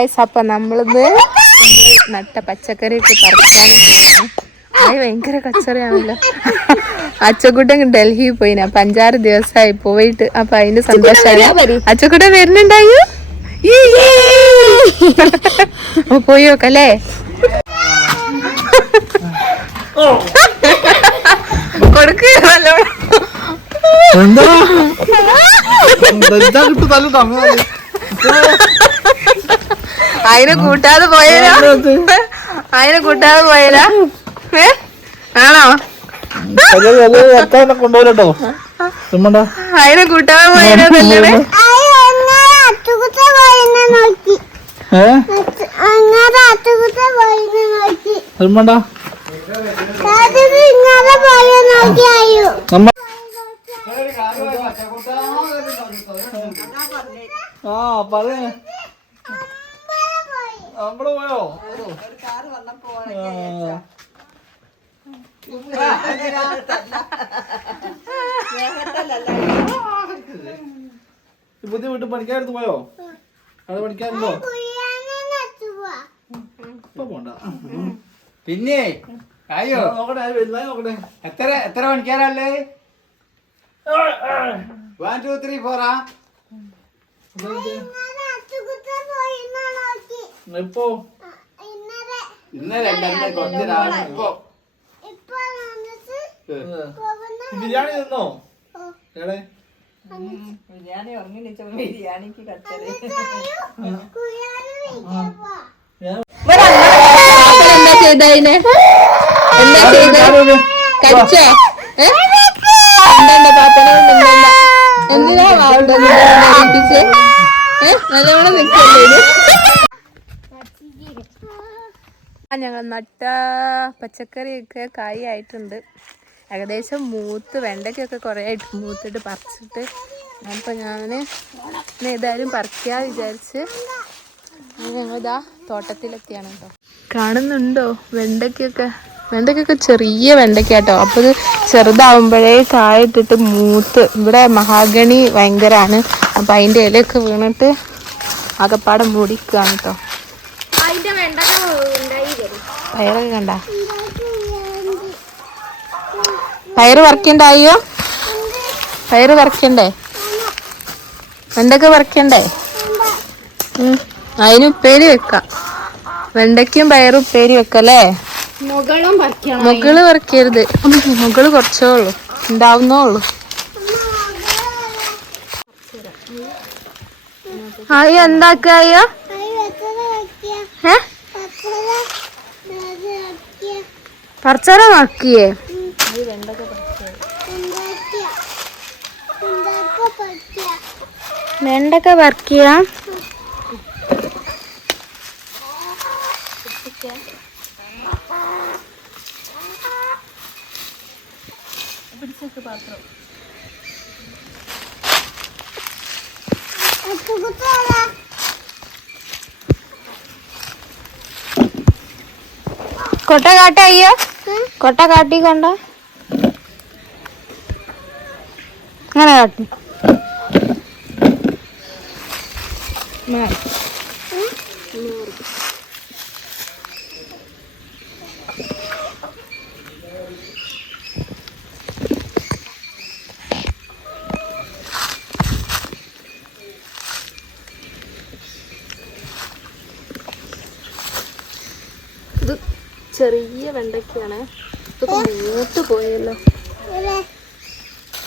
Guys അപ്പൊ നമ്മളിന്ന് നമ്മൾ നട്ട പച്ചക്കറി ഒക്കെ പറിക്കാനും പോവാണ്. അത് ഭയങ്കര കച്ചറിയാണല്ലോ. അച്ചക്കുട്ടൻ ഡൽഹി പോയി അപ്പൊ അഞ്ചാറ് ദിവസമായി പോയിട്ട് അപ്പൊ അതിന്റെ സന്തോഷമാണ് അച്ചക്കുട്ടൻ വരുന്നുണ്ടായോ? പോയി നോക്കല്ലേ? കൊടുക്ക് നല്ലോണം. എന്താ? എന്താ കിട്ടു തല തമ്മിൽ അതിനെ കൂട്ടാതെ പോയാലോ അതിനെ കൂട്ടാതെ പോയാലോ ഏ? ആണോ? കൊണ്ടുപോലോ അതിനെ കൂട്ടാതെ പോയാലോ നല്ലത് ആ പറഞ്ഞേ നമ്മൾ പോയോ ആ. വന്നപ്പോ പുതിയ വീട്ടിൽ പണിക്കാരെടുത്ത് പോയോ? അത് പണിക്കാരുണ്ടോ ഇപ്പൊ പോണ്ട. പിന്നെ അയ്യോ നോക്കട്ടെ നോക്കട്ടെ. എത്ര എത്ര പണിക്കാരല്ലേ വൺ ടു ത്രീ ഫോറാ ഇപ്പോ ഇന്നലെ കുറച്ച് ഇപ്പൊ. ബിരിയാണി തിന്നോ? എവിടെ? ബിരിയാണി ഉറങ്ങി നിൽച്ച ബിരിയാണിക്ക് കച്ചറി. എന്താ ചെയ്ത അതിനെ എന്താ ചെയ്ത? കച്ചോ ഏ? എന്താ പാപ്പനെ മിണ്ടണ്ട. എന്തിനാ ഏ? നല്ലോണം നിക്കല്ലേ ഇത് ആ, ഞങ്ങൾ നട്ട പച്ചക്കറിയൊക്കെ കായി ആയിട്ടുണ്ട്. ഏകദേശം മൂത്ത് വെണ്ടയ്ക്കൊക്കെ കുറേ മൂത്തിട്ട് പറിച്ചിട്ട് അപ്പോൾ ഞാൻ ഏതായാലും പറിക്കുക വിചാരിച്ച് ഞങ്ങളിതാ തോട്ടത്തിലെത്തിയാണ് കേട്ടോ കാണുന്നുണ്ടോ വെണ്ടയ്ക്കൊക്കെ? വെണ്ടയ്ക്കൊക്കെ ചെറിയ വെണ്ടയ്ക്ക കേട്ടോ അപ്പോൾ ഇത് ചെറുതാവുമ്പോഴേ കായിട്ടിട്ട് മൂത്ത്. ഇവിടെ മഹാഗണി ഭയങ്കരമാണ് അപ്പോൾ അതിന്റെ ഇലയൊക്കെ വീണിട്ട് അകപ്പാടം മൂടിക്കുകയാണ് കേട്ടോ പയറൊക്കെ കണ്ട. പയറ് പറിക്കണ്ടായോ പയറ് പറിക്കണ്ടേ വെണ്ടക്ക പറിക്കണ്ടേ ഉം. അതിന് ഉപ്പേരി വെക്കാം. വെണ്ടയ്ക്കും പയറും ഉപ്പേരി വെക്കല്ലേ മുകളും വറക്കരുത്. മുകൾ കുറച്ചേ ഉള്ളു. ഉണ്ടാവുന്നേ ഉള്ളു. അയ്യോ എന്താക്കായോ ഏ? പറിച്ചാലോ നോക്കിയേ വെണ്ടക്ക പറിക്കുക. കൊട്ട കാട്ട അയ്യോ. കൊട്ട കാട്ടിക്കൊണ്ട അങ്ങനെ കാട്ടി. ചെറിയ വെണ്ടയ്ക്കാണ്. ഇതൊക്കെ മൂത്ത് പോയല്ലോ.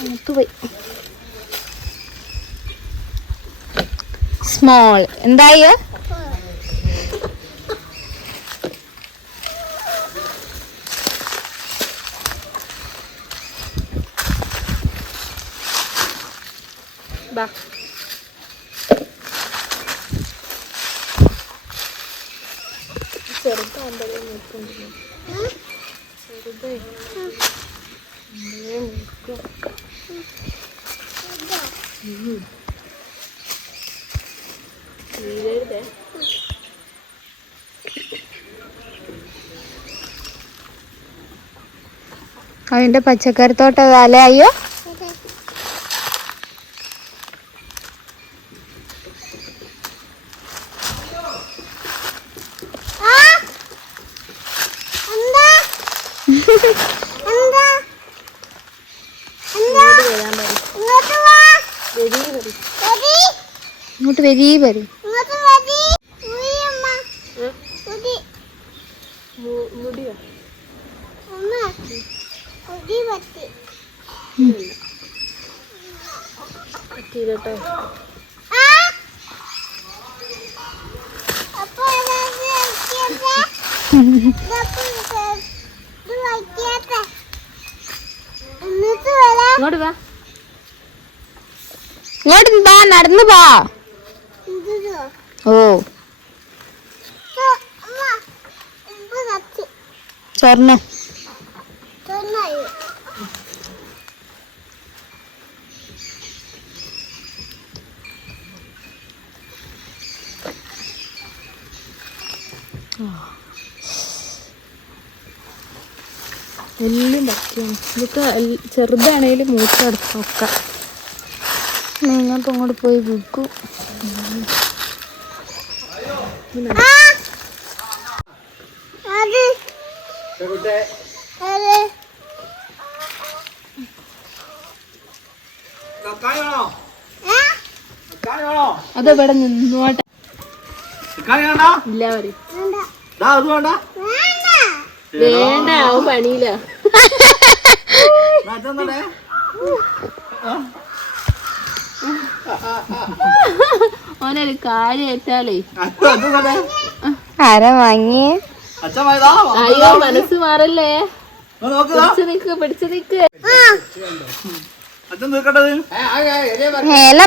മൂത്തുപോയി. സ്മോൾ എന്തായി? ചെറുതാകുമ്പോഴേ മൂക്കുണ്ടല്ലോ ചെറുതേ മൂക്കും വീഴരുതേ അതിന്റെ പച്ചക്കറി തോട്ടം കാലായോ വരി. വരും. ഇങ്ങോട്ട് വാ. ഇങ്ങോട്ട് വാ നടന്നു വാ. ഓ. സ്വർണം എല്ലാം പറ്റിയാണ് ഇതൊക്കെ ചെറുതാണേലും മൂത്തടക്കൊക്കെ നിങ്ങപ്പോ അങ്ങോട്ട് പോയി വിൽക്കും ചെറുത്തെ കായ വേണോ കായ വേണോ അത് ഇവിടെ നിന്നോട്ടെ? ഇല്ല പറയും വേണ്ട അവൻ പണിയില്ല. നാട്ടെ ഓനൊരു കാര്യം ആരാ വാങ്ങി അയ്യോ മനസ്സ് മാറല്ലേ? പിടിച്ചു നിക്ക് നിക്ക്.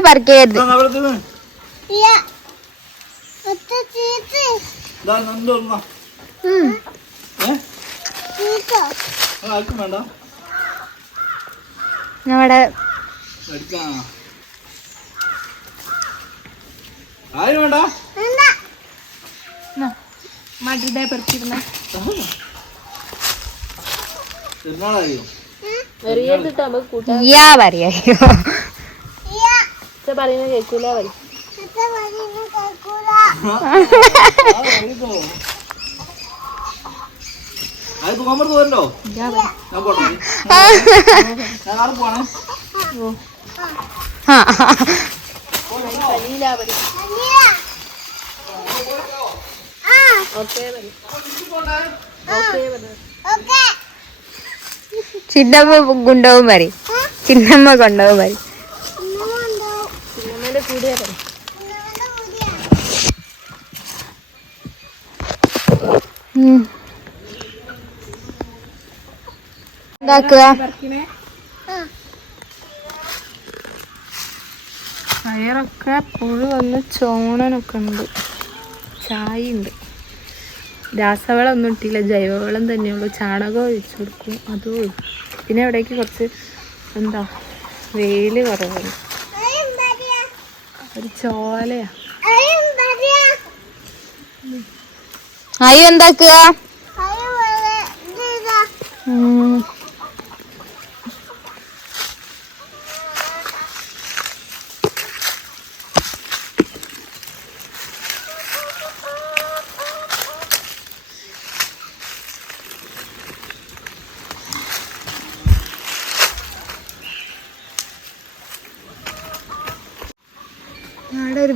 പറിക്കരുത്. നമ്മുടെ ആരും വേണ്ട. മടുടെ പറിച്ചിരുന്ന തിരുനാളായോ എറിയത്തിട്ട് നമുക്ക് കൂട്ടാ യാ പറയാ. പറയുന്ന. കേൾക്കൂല പറയും അത് തോമർ തോരണ്ടോ ഞാൻ പോട്ടെ. ഞാൻ ആറ് പോണേ. ചിന്നമ്മ കൊണ്ടുപോകും മതി ചിന്നമ്മ കൊണ്ടുപോകും ചിന്നമ്മന്റെ കൂടെ എന്താക്കുക? പയറൊക്കെ പുഴു വന്ന് ചോണനൊക്കെ ഉണ്ട്. ചായ ഉണ്ട് രാസവളം ഒന്നും ഇട്ടില്ല. ജൈവവളം തന്നെയുള്ളൂ ചാണകം ഒഴിച്ചു കൊടുക്കും. അതും പിന്നെ ഇവിടേക്ക് കുറച്ച് എന്താ വെയിൽ കുറവാണ് ഒരു ചോലയാ. അയ്യോ എന്താക്കുക?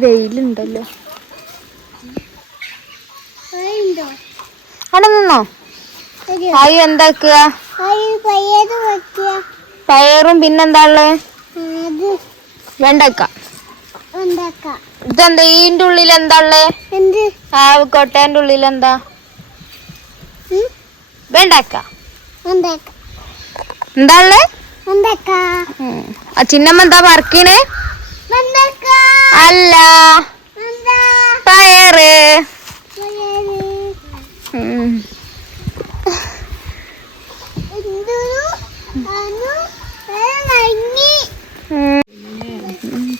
വെയിലുണ്ടല്ലോ. അവിടെ നിന്നോ? അയ്യോ എന്താക്കുക? പയറും പിന്നെന്താ ഉള്ളത് വെണ്ടക്ക. ഇതെന്താ? ഈന്റെ ഉള്ളിൽ എന്താ ഉള്ളത് ആ കൊട്ടേന്റെ ഉള്ളിൽ എന്താ? വെണ്ടക്ക. എന്താ ഉള്ളത് ചിന്നമ്മ എന്താ പറക്കണേ അല്ല. പയറ്.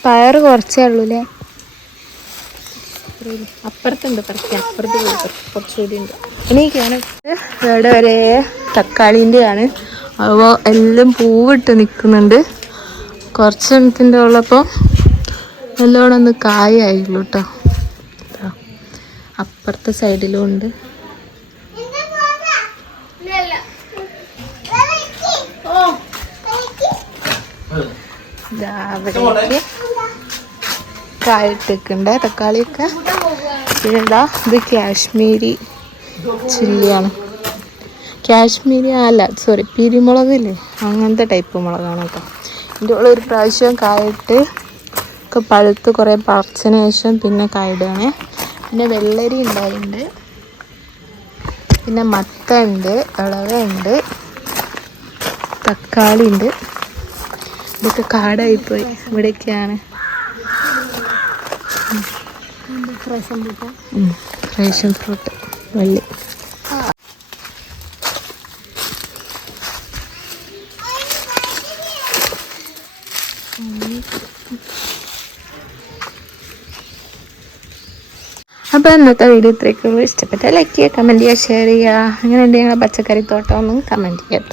പയറ് കുറച്ചേ ഉള്ളൂ അല്ലേ അപ്പുറത്തുണ്ട് പറിക്കാൻ അപ്പുറത്ത്. കുറച്ചുകൂടി ഉണ്ട് എനിക്കാണ് ഇവിടെ വരെ തക്കാളിന്റെ ആണ് അപ്പോൾ എല്ലാം പൂവിട്ട് നിൽക്കുന്നുണ്ട്. കുറച്ച് എണ്ണത്തിന്റെ ഉള്ളപ്പോൾ നല്ലോണം ഒന്ന് കായായിരുന്നു കേട്ടോ അപ്പുറത്തെ സൈഡിലും ഉണ്ട്. അവിടേക്ക് തക്കാളിയൊക്കെ. പിന്നെന്താ ഇത് കാശ്മീരി ചില്ലിയാണ്. കാശ്മീരി അല്ല സോറി പിരിമുളകില്ലേ അങ്ങനത്തെ ടൈപ്പ് മുളകാണ് കേട്ടോ ഇതിന്റെ ഉള്ള ഒരു പ്രാവശ്യം കായിട്ട് ഒക്കെ പഴുത്ത് കുറേ പറിച്ചതിന് ശേഷം പിന്നെ കായിടുകയാണ് പിന്നെ വെള്ളരി ഉണ്ടായിട്ടുണ്ട്. പിന്നെ മത്ത ഉണ്ട് ഇളവുണ്ട് തക്കാളി ഉണ്ട് ഇതൊക്കെ കാടായിപ്പോയി. ഇവിടെയൊക്കെയാണ്. Passion fruit. വള്ളി. അപ്പോൾ ഇന്നത്തെ വീഡിയോ ഇത്രയൊക്കെ ഇഷ്ടപ്പെട്ടാൽ ലൈക്ക് ചെയ്യുക കമന്റ് ചെയ്യുക ഷെയർ ചെയ്യുക. അങ്ങനെ ഉണ്ടെങ്കിൽ പച്ചക്കറി തോട്ടം. ഒന്നും കമന്റ് ചെയ്യാം